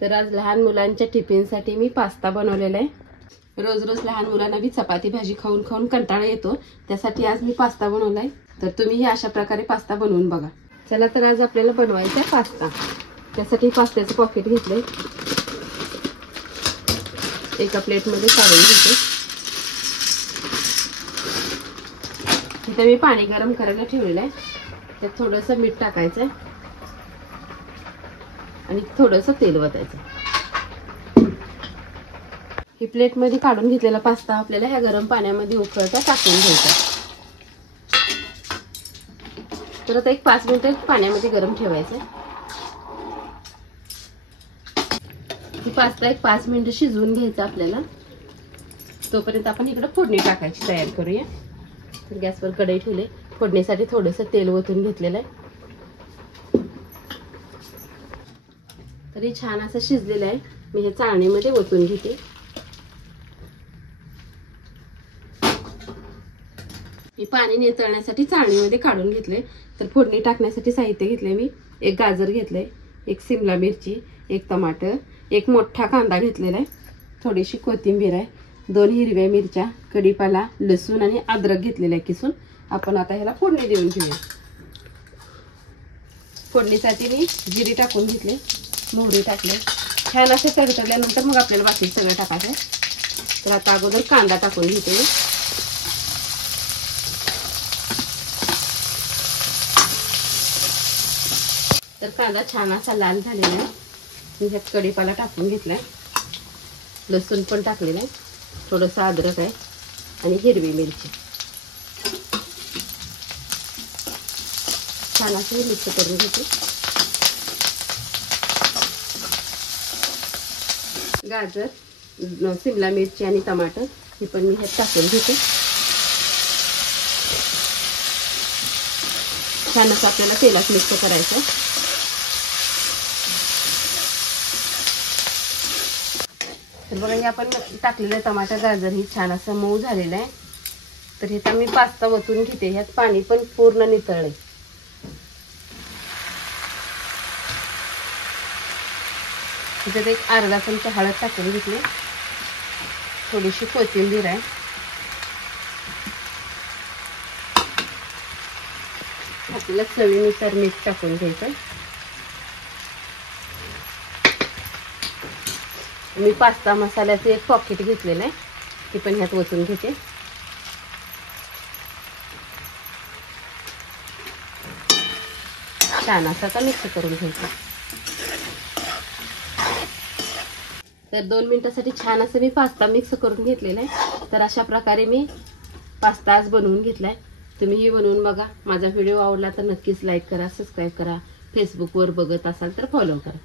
तर आज लहान मुलांच्या टिफिनसाठी मी पास्ता बनवलेला आहे। रोज रोज लहान मुलांना बी चपाती भाजी खाऊन खाऊन कंटाळा येतो, त्यासाठी आज मी पास्ता बनवलाय। तर तुम्ही अशा प्रकारे पास्ता बनवून बघा। चला तर आज आपल्याला बनवायचा आहे पास्ता। त्यासाठी पास्त्याचं पॉकेट घेतलंय, एका प्लेटमध्ये काढून घेते। इथे मी पाणी गरम करायला ठेवलेलं आहे, त्यात थोडंसं मीठ टाकायचं आहे आणि थोडंसं तेल वतायचं। ही प्लेट मध्ये काढून घेतलेला पास्ता आपल्याला ह्या गरम पाण्यामध्ये उकळता टाकून घ्यायचा। तर आता एक 5 मिनिटं पाण्यामध्ये गरम ठेवायचं। ही पास्ता एक 5 मिनिटं शिजवून घ्यायचा आपल्याला। तोपर्यंत आपण इकडे फोडणी टाकायची तयार करूया। तर गॅसवर कढई ठेवली, फोडणीसाठी थोडंसं तेल ओतून घेतलेलं आहे। तरी छान असं शिजलेलं आहे, मी हे चाळणीमध्ये ओतून घेते। मी पाणी नितळण्यासाठी चाळणीमध्ये काढून घेतले। तर फोडणी टाकण्यासाठी साहित्य घेतले मी, एक गाजर घेतले, एक सिमला मिरची, एक टमाटर, एक मोठा कांदा घेतलेला आहे, थोडीशी कोथिंबीर आहे, 2 हिरव्या मिरच्या, कढीपाला, लसूण आणि अद्रक घेतलेला आहे किसून। आपण आता ह्याला फोडणी देऊन घेऊया। फोडणीसाठी मी जिरे टाकून घेतले, मोहरी टाकले, छान असे तडतडल्यानंतर मग आपल्याला बाकी सगळं टाकायचं। तर आता अगोदर कांदा टाकून घेते। तर कांदा छान असा लाल झालेला आहे। मी ह्यात कढीपाला टाकून घेतलाय, लसूण पण टाकलेला आहे, थोडंसं अद्रक आहे आणि हिरवी मिरची। छान असं मिक्स करून घेते। गाजर, सिमला मिरची आणि टमाटर हे पण मी ह्यात टाकून घेते। छान असं आपल्याला तेलात मिक्स करायचं। तर बघा, हे आपण टाकलेलं टमाटर गाजर ही छान असं मऊ झालेलं आहे। तर ह्याचा मी पास्ता वतून घेते। ह्यात पाणी पण पूर्ण नितळले। ह्याच्यात एक अर्धा चमचा हळद टाकून घेतली, थोडीशी कोथिंबीर आहे, आपल्याला चवीनुसार मीठ टाकून घ्यायचं। मी पास्ता मसाल्याचे एक पॉकेट घेतलेलं आहे, ते पण ह्यात ओतून घेते। छान असं आता मिक्स करून घ्यायचं। तर 2 मिनिटांसाठी छान असं मी पास्ता मिक्स करून घेतलेला आहे। तर अशा प्रकारे मी पास्ता आज बनवून घेतलाय। तुम्हीही बनवून बघा। माझा व्हिडिओ आवडला तर नक्कीच लाईक करा, सबस्क्राईब करा। फेसबुकवर बघत असाल तर फॉलो करा।